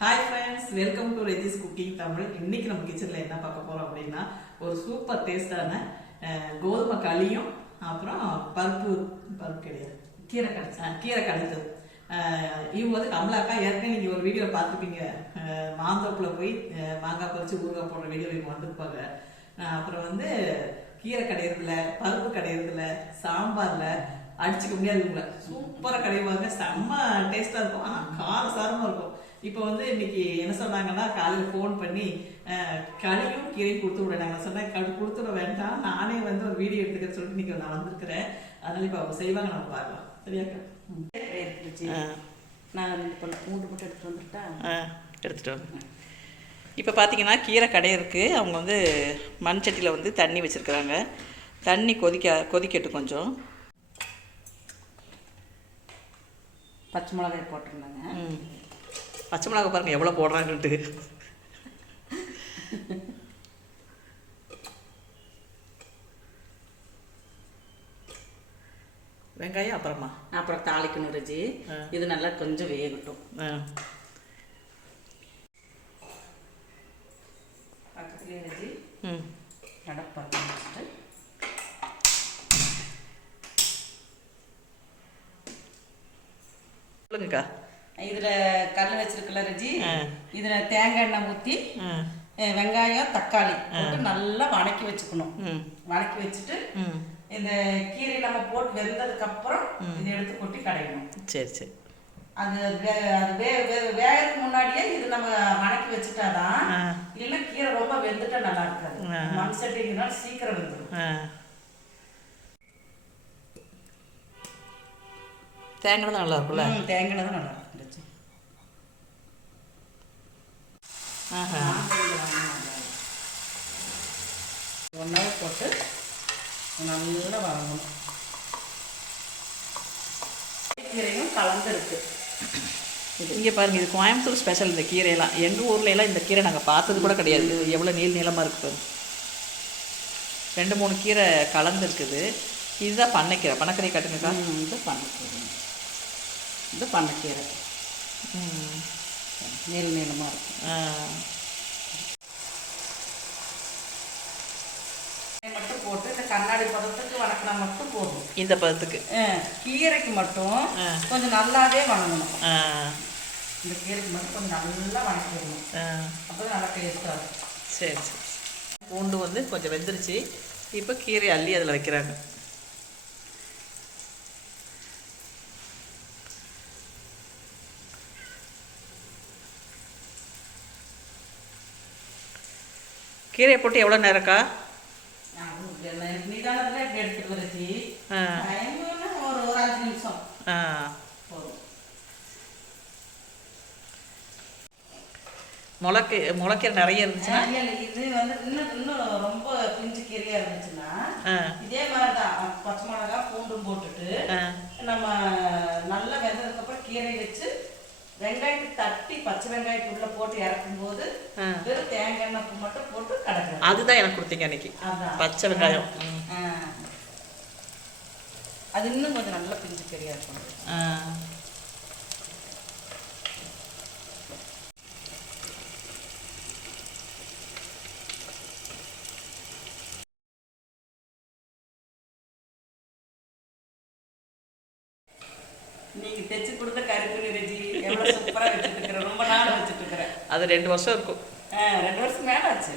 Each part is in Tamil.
Hi friends, welcome to Regis cooking Tamil. இன்னைக்கு நம்ம கிச்சன்ல என்ன பார்க்க போறோம் அப்படின்னா, ஒரு சூப்பர் டேஸ்டான கோதுமை களியும் அப்புறம் பருப்பு கிடையாது, கீரை கடைஞ்சது. இவங்க வந்து கமலாக்கா ஏற்கனவே நீங்க ஒரு வீடியோ பார்த்துப்பீங்க. மாந்தோப்புல போய் மாங்காய் பறிச்சு ஊறுகாய் போடுற வீடியோ இவங்க வந்திருப்பாங்க. அப்புறம் வந்து கீரை கடையிறதுல, பருப்பு கடையிறதுல, சாம்பார்ல அடிச்சுக்க முடியாது. இவங்கள சூப்பரா கடைவாங்க, செம்ம டேஸ்டா இருக்கும். ஆனா காரசாரமா இருக்கும். இப்போ வந்து இன்னைக்கு என்ன சொன்னாங்கன்னா, காலையில் ஃபோன் பண்ணி களியும் கீரையும் கொடுத்து விட. நாங்கள் சொன்னேன் கொடுத்து விட வேண்டாம், நானே வந்து ஒரு வீடியோ எடுத்துக்கிறேன்னு சொல்லிட்டு இன்னைக்கு நான் வந்திருக்கிறேன். அதனால இப்போ அவங்க செய்வாங்க, நம்ம பார்க்கலாம். சரியாக்கா? நான் 2 பூண்டு மட்டும் எடுத்துகிட்டு வந்துட்டேன். எடுத்துகிட்டு வந்து இப்போ பார்த்தீங்கன்னா கீரை கடை இருக்குது. அவங்க வந்து மண் சட்டியில் வந்து தண்ணி வச்சுருக்குறாங்க. தண்ணி கொதிக்கட்டும். கொஞ்சம் பச்சை மிளகாய் போட்டிருந்தாங்க. பச்சை மிளகாய் பாருங்கள் எவ்வளோ போடுறாங்கன்ட்டு. வெங்காயம் அப்புறம் தாளிக்கணும் ரஜி. இது நல்லா கொஞ்சம் வேகட்டும். பக்கத்துலேயே ரஜி நடப்பாங்க. சொல்லுங்கக்கா. இதில் கல் வச்சிருக்கல ரஜி, இதில் தேங்காய் எண்ணெய் ஊற்றி வெங்காயம் தக்காளி போட்டு நல்லா வணக்கி வச்சுக்கணும். வணக்கி வச்சுட்டு இந்த கீரை நம்ம போட்டு வெந்ததுக்கு அப்புறம் இதை எடுத்து கொட்டி கடையணும். சரி சரி. அது வேகிறதுக்கு முன்னாடியே இது நம்ம வணக்கி வச்சுட்டாதான், இல்லைன்னா கீரை ரொம்ப வெந்துட்டா நல்லா இருக்காது. மண் சட்டிங்கிறனால சீக்கிரம் வெந்துடும். தேங்காய் தான் நல்லா இருக்கும்ல? தேங்காய் தான் நல்லா இருக்கும். ஒன்றாவே போட்டு நல்லா வதங்கணும். கீரையும் கலந்துருக்கு. இங்கே பாருங்கள், இது கோயம்புத்தூர் ஸ்பெஷல். இந்த கீரையெல்லாம் எங்கள் ஊரில் எல்லாம் இந்த கீரை நாங்கள் பார்த்தது கூட கிடையாது. எவ்வளோ நீளமாக இருக்குது. 2-3 கீரை கலந்துருக்குது. இதுதான் பண்ணைக்கீரை. பண்ணக்கீரை காட்டுங்கக்கா. இது பண்ணைக்கீரை. இது பண்ணைக்கீரை நீளமாக இருக்கும். மட்டும் போட்டு இந்த கண்ணாடி பதத்துக்கு வணக்கினா மட்டும் போதும். இந்த பதத்துக்கு கீரைக்கு மட்டும் கொஞ்சம் நல்லாவே வணங்கணும். இந்த கீரைக்கு மட்டும் கொஞ்சம் நல்லா வணக்கிடணும். அப்போ தான் நல்லா டேஸ்ட்டாக இருக்கும். சரி சரி. பூண்டு வந்து கொஞ்சம் வெந்துருச்சு. இப்போ கீரை அள்ளி அதில் வைக்கிறாங்க. கீரையை போட்டு எவ்வளோ நேரம்க்கா? நிதானத்தில் எப்படி எடுத்துட்டு வரச்சு ஒரு 5 நிமிஷம் போதும். முளைக்கீரை நிறைய இருந்துச்சுன்னா, இது வந்து இன்னும் ரொம்ப பிஞ்சு கீரையா இருந்துச்சுன்னா இதே மாதிரி தான் பச்சை மிளகாய் பூண்டும் போட்டுட்டு நம்ம நல்லா வெந்ததுக்கப்புறம் கீரை வச்சு வெங்காயத்தை தட்டி பச்சை வெங்காயத்து உள்ள போட்டு இறக்கும் போது வெறும் தேங்காய் எண்ணெய் மட்டும் போட்டு கலக்கணும். அதுதான் எனக்கு கொடுத்தீங்க அன்னைக்கு, பச்சை வெங்காயம். அது இன்னும் கொஞ்சம் நல்லா பிஞ்சு கறியா இருக்கும். நீங்க தைச்சு கொடுத்த கருப்பு ரஜி எவ்வளவு சூப்பரா வச்சுட்டு இருக்கிறேன். ரொம்ப நாள் வச்சுட்டு இருக்கிறேன். அது 2 வருஷம் இருக்கும். 2 வருஷம் மேல ஆச்சு.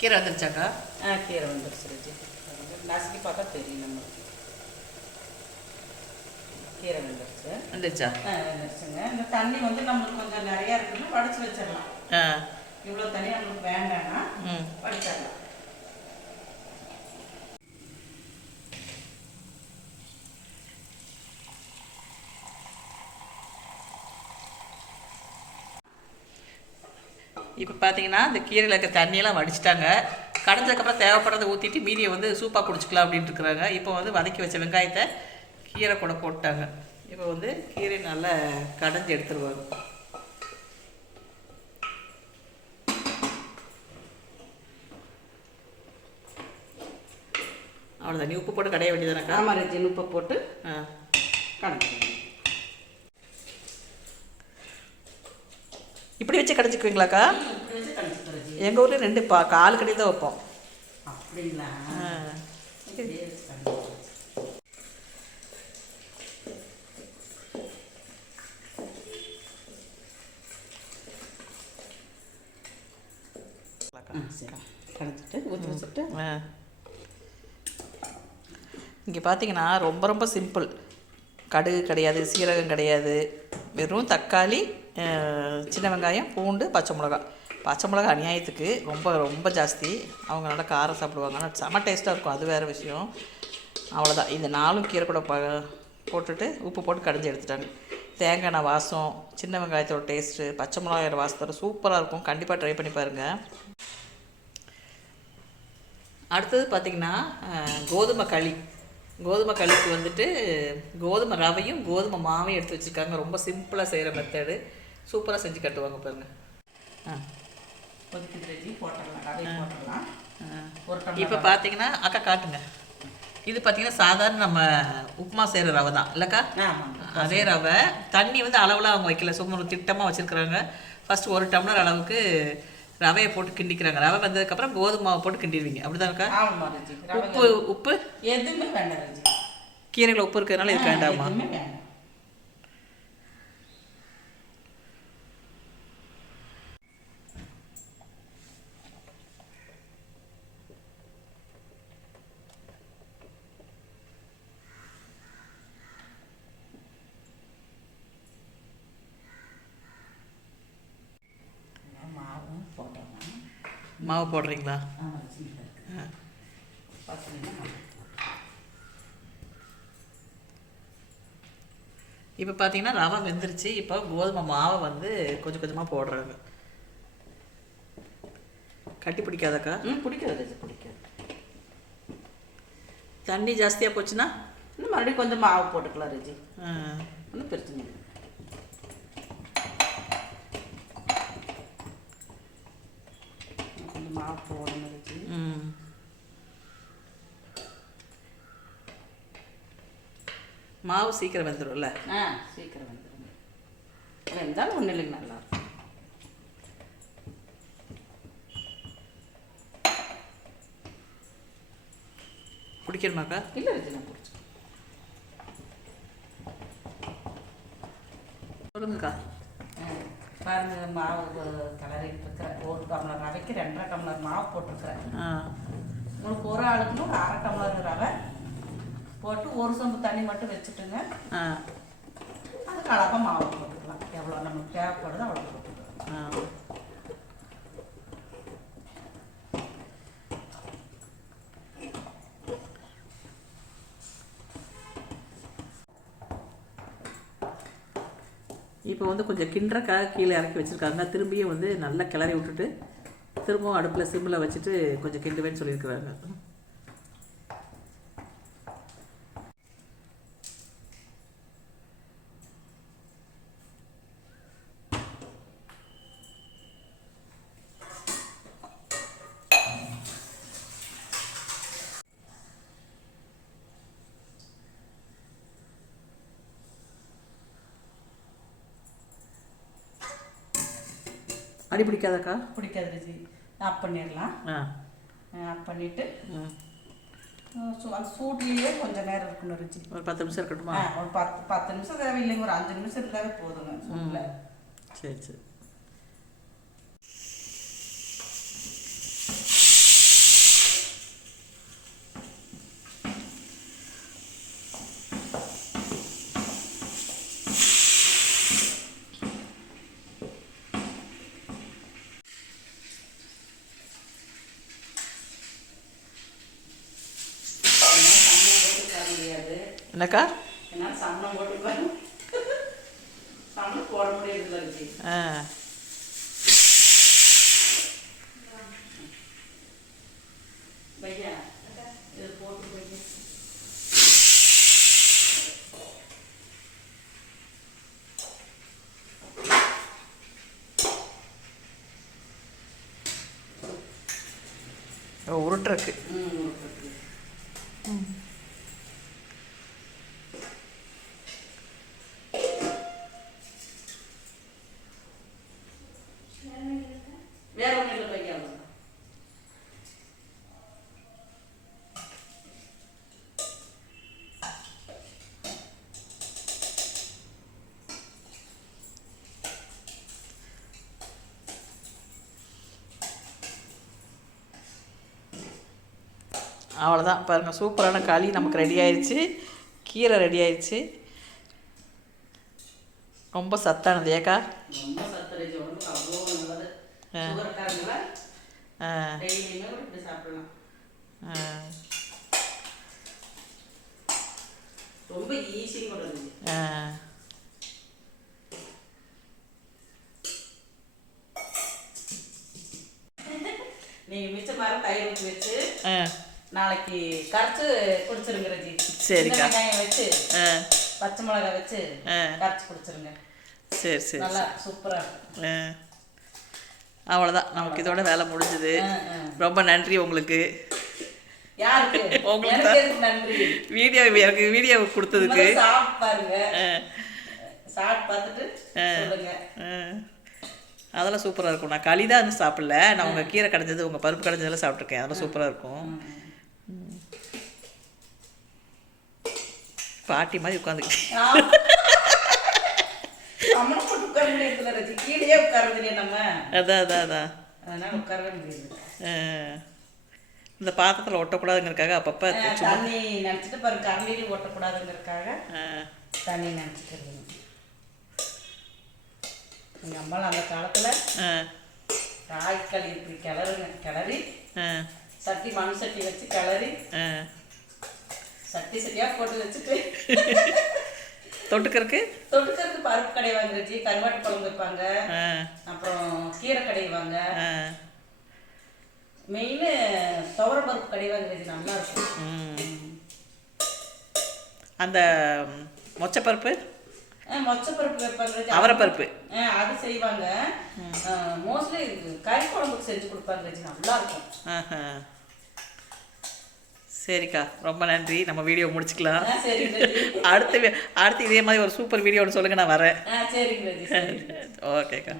கீரை வந்துருச்சாக்கா? கீரை வந்துருச்சு ரஜி. நசுக்கி பார்த்தா தெரியும் நம்மளுக்கு. கீரை வந்துருச்சு. வந்துருச்சா? வந்துருச்சுங்க. இந்த தண்ணி வந்து நம்மளுக்கு கொஞ்சம் நிறையா இருக்குன்னு வடிச்சு வச்சிடலாம். இவ்வளோ தண்ணி நம்மளுக்கு வேண்டாம்னா வடிச்சிடலாம். இப்போ பார்த்தீங்கன்னா இந்த கீரையில் இருக்க தண்ணியெல்லாம் வடிச்சிட்டாங்க. கடைஞ்சதுக்கப்புறம் தேவைப்படுறதை ஊற்றிட்டு மீதியை வந்து சூப்பாக குடிச்சிக்கலாம் அப்படின்ட்டு இருக்கிறாங்க. இப்போ வந்து வதக்கி வச்ச வெங்காயத்தை கீரை கூட போட்டாங்க. இப்போ வந்து கீரை நல்லா கடைஞ்சி எடுத்துருவாங்க. அவ்வளோதான். நீ உப்பு போட்டு கடைய வேண்டியதானக்கா? ஆமாம் ரஜி, உப்பை போட்டு கடைஞ்சி. இப்படி வச்சு கடைஞ்சிக்குவீங்களாக்கா? இப்படி வச்சு கடைஞ்சிக்கிறேன் ரஜி. எங்கள் ஊரில் 2 கால் கடையில் தான் வைப்போம். அப்படிங்களா? இப்படியே வச்சு கடைஞ்சி. சரி, கடைஞ்சிட்டு ஊற்றி வச்சுட்டு. இங்கே பார்த்தீங்கன்னா ரொம்ப ரொம்ப சிம்பிள். கடுகு கிடையாது, சீரகம் கிடையாது, வெறும் தக்காளி, சின்ன வெங்காயம், பூண்டு, பச்சை மிளகா. பச்சை மிளகா அநியாயத்துக்கு ரொம்ப ரொம்ப ஜாஸ்தி. அவங்க நல்லா காரம் சாப்பிடுவாங்க, ஆனால் செம்ம டேஸ்ட்டாக இருக்கும், அது வேறு விஷயம். அவ்வளோதான். இந்த 4 கீரை கூட போட்டுட்டு உப்பு போட்டு கடைஞ்சி எடுத்துட்டாங்க. தேங்காய் எண்ணெய் வாசம், சின்ன வெங்காயத்தோட டேஸ்ட்டு, பச்சை மிளகாயோட வாசத்தோட சூப்பராக இருக்கும். கண்டிப்பாக ட்ரை பண்ணி பாருங்கள். அடுத்தது பார்த்திங்கன்னா கோதுமை களி. கோதுமை களிக்கு வந்துட்டு கோதுமை ரவையும் கோதுமை மாவையும் எடுத்து வச்சுருக்காங்க. ரொம்ப சிம்பிளாக செய்கிற மெத்தடு. சூப்பராக செஞ்சு கட்டுவாங்க பாருங்கள். இப்போ பார்த்தீங்கன்னா அக்கா காட்டுங்க. இது பார்த்தீங்கன்னா சாதாரண நம்ம உப்புமா செய்கிற ரவை தான் இல்லைக்கா? அதே ரவை. தண்ணி வந்து அளவில் அவங்க வைக்கல, சும்மா திட்டமாக வச்சுருக்குறாங்க. ஃபஸ்ட்டு 1 டம்ளர் அளவுக்கு ரவையை போட்டு கிண்டிக்கிறாங்க. ரவை வந்ததுக்கப்புறம் கோதுமை மாவை போட்டு கிண்டிடுவீங்க, அப்படிதான்க்கா? உப்பு எதுவுமே வேண்டாம். கீரையில் உப்பு இருக்கிறதுனால இது வேண்டாமா? மாவு போடுறீங்களா? இப்போ பார்த்தீங்கன்னா ரவை வெந்துருச்சு. இப்போ கோதுமை மாவை வந்து கொஞ்சம் கொஞ்சமாக போடுறாங்க. கட்டி பிடிக்காதக்கா? பிடிக்காது, பிடிக்காது. தண்ணி ஜாஸ்தியாக போச்சுன்னா இன்னும் மறுபடியும் கொஞ்சம் மாவு போட்டுக்கலாம் ரஜி. ஒன்றும் பிரச்சனை இல்லை. கொஞ்சம் மாவு போடணும் ரஜி. மாவு சீக்கிரம் வெந்துடும்ல? சீக்கிரம் வெந்துடும். வெந்தாலும் ஒன்றும் இல்லைங்க, நல்லா இருக்கும். பிடிக்கணுமாக்கா? இல்லை ரஜி, நான் பிடிச்சி. சொல்லுங்கக்கா. பாருங்க, மாவு கிளறிட்டு இருக்கிறேன். 1 டம்ளர் ரவைக்கு 2.5 டம்ளர் மாவு போட்டிருக்கிறேன். உங்களுக்கு ஒரு ஆளுக்குன்னு ஒரு 1/2 டம்ளர் ரவை போட்டு 1 சொம்பு தண்ணி மட்டும் வச்சுட்டுங்க. அதுக்கு அழகாக மாவு போட்டுக்கலாம். எவ்வளோ நமக்கு தேவைப்படுதோ அவ்வளோ போட்டுக்கலாம். இப்போ வந்து கொஞ்சம் கிண்டுறக்காக கீழே இறக்கி வச்சுருக்காங்க. திரும்பியும் வந்து நல்லா கிளறி விட்டுட்டு திரும்பவும் அடுப்பில் சிம்மில் வச்சுட்டு கொஞ்சம் கிண்டுவேன்னு சொல்லியிருக்கிறாங்க. அடி பிடிக்காதக்கா? பிடிக்காது ரஜி. ஆஃப் பண்ணிடலாம். ஆஃப் பண்ணிவிட்டு அந்த சூட்லேயே கொஞ்சம் நேரம் இருக்கணும் ரஜி. ஒரு 10 நிமிஷம் இருக்கட்டுமா? ஒரு 10 நிமிஷம் தேவையில்லைங்க, ஒரு 5 நிமிஷம் இருந்தாவே போதுங்க சூட்டில். சரி சரி. என்னக்கா? என்னால் சம்பளம் போட்டுக்குவேன். சம்பளம் போட முடியறதில்ல ரஜி. பையா இது போட்டு போய் உருட்டுறக்கு. உருட்டுறக்கு. வேற ஒன்றும் இல்லை வைக்காம. அவ்வளோதான் பாருங்கள், சூப்பரான களி நமக்கு ரெடி ஆயிடுச்சு. கீரை ரெடி ஆயிடுச்சு. ரொம்ப சத்தானது ஏக்கா. ரொம்ப சத்து உடம்புக்கு அவ்வளோ நல்லது. சுகர்காரங்கள டெய்லியுமே கூட இப்படி சாப்பிடலாம். ரொம்ப ஈஸியும் கூட இருக்கு. நீங்க மிச்ச மாதிரி தயிர் ஊற்றி வச்சு நாளைக்கு கரைச்சு குடிச்சிருங்க ரஜி. சரிக்கா. வெங்காயம் வச்சு பச்சை மிளகாய் வச்சு கரைச்சி குடிச்சிருங்க. சரி சரி, நல்லா சூப்பரா இருக்கும். அவ்வளோதான், நமக்கு இதோட வேலை முடிஞ்சுது. ரொம்ப நன்றி உங்களுக்கு. யாருக்கு? உங்களுக்கு நன்றி. எனக்கு வீடியோ கொடுத்ததுக்கு. சாப்பிட்டு பாருங்க, சாப்பிட்டு பார்த்துட்டு சொல்லுங்க. அதெல்லாம் சூப்பராக இருக்கும். நான் களி தான் வந்து சாப்பிடல, நான் உங்கள் கீரை கடைஞ்சது உங்கள் பருப்பு கடைஞ்சதெல்லாம் சாப்பிட்ருக்கேன். அதெல்லாம் சூப்பராக இருக்கும். பாட்டி மாதிரி உட்காந்துக்கிட்டேன். அதான் அதான் அதான், இந்த பாத்திரத்தில் ஒட்டக்கூடாதுங்கிறதுக்காக அப்பப்போ தண்ணி நினச்சிட்டு பாருங்க, கரண்டிலையும் ஒட்டக்கூடாதுங்கிறதுக்காக தண்ணி நினச்சிக்கிறது. எங்கள் அம்மாலாம் அந்த காலத்தில் காய்களி இப்படி கிளறி சட்டி மண் சட்டி வச்சு கிளறி சட்டி சட்டியாக போட்டு வச்சுட்டு தொட்டுக்கிறதுக்கு பருப்பு கடை வாங்குறச்சு, கருவாட்டு குழம்பு வைப்பாங்க, அப்புறம் கீரை கடைவாங்க. மெயின் துவர பருப்பு கடை வாங்குறது நல்லா இருக்கும். அந்த மொச்சப்பருப்பு வைப்பாங்க, அவரைப்பருப்பு அது செய்வாங்க. மோஸ்ட்லி கறி குழம்புக்கு செஞ்சு கொடுப்பாங்க, நல்லா இருக்கும். சரிக்கா, ரொம்ப நன்றி. நம்ம வீடியோ முடிச்சுக்கலாம். அடுத்து இதே மாதிரி ஒரு சூப்பர் வீடியோன்னு சொல்லுங்க, நான் வரேன். ஓகேக்கா.